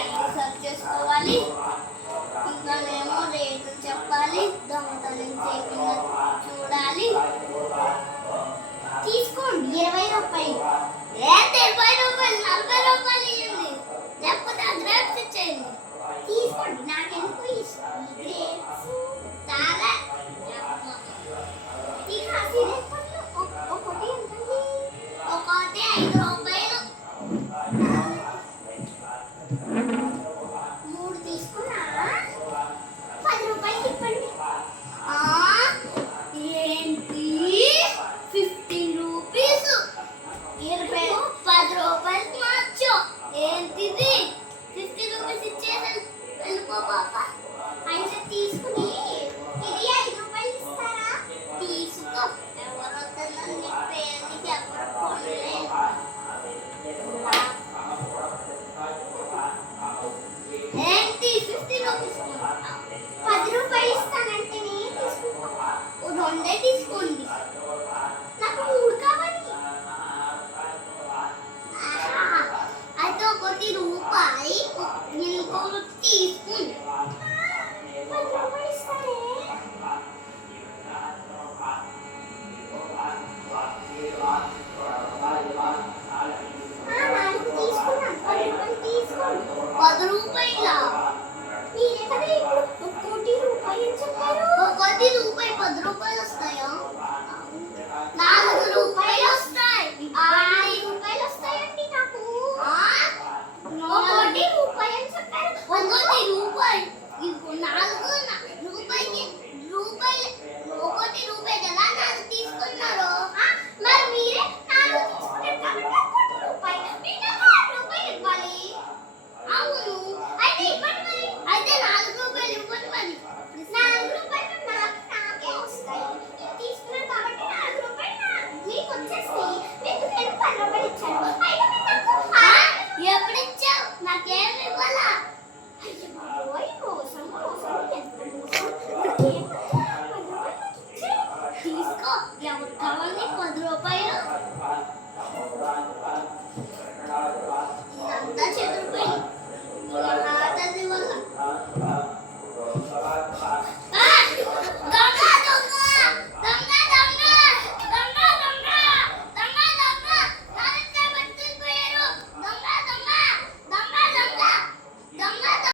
అన్ని సర్చ్ చేసుకోవాలి. ఇంకానేమో రేట్లు చెప్పాలి, దొంగతనం చేయకుండా చూడాలి. తీసుకోండి 20 రూపాయలు, లేదా 20 రూపాయలు, 40 రూపాయలు ఇవ్వండి, లేకపోతే ఆ గ్రేప్స్ ఇచ్చేయండి. తీసుకోండి, నాకెందుకు ఈ గ్రేప్స్ చాలా ఈ కాశీరే పళ్ళు ఒకటి ఎంతండి? ఒకటి 5 రూపాయలు. 3 తీసుకున్నా 10 రూపాయలు ఇవ్వండి. ఏంటి 15 రూపీస్, 10 రూపాయలు మార్చు. ఏంటిది 50 రూపీస్ ఇచ్చేసి వెళ్ళిపో పాప. అయితే తీసుకుని ఇది 5 రూపాయలు ఇస్తారా? తీసుకో. ఎవరు వద్దన్నారు నీ పేరుకి, ఎవరు కొనలేదు. ఏంటి 50 రూపీస్? 10 రూపాయలు ఇస్తానంటే తీసుకుంటా. 2 తీసుకోండి, నాకు 3 కావాలి. అయితే 1 రూపాయి ఇంకొకటి తీసుకోండి. 10 రూపాయలు ఇస్తారే? తీసుకున్నాను, 10 రూపాయలు తీసుకోండి. 10 రూపాయలా? మీరే కదా ఇప్పుడు 1 రూపాయి చెప్పారు. 1 రూపాయి 10 రూపాయలు వస్తాయా? 4 రూపాయలు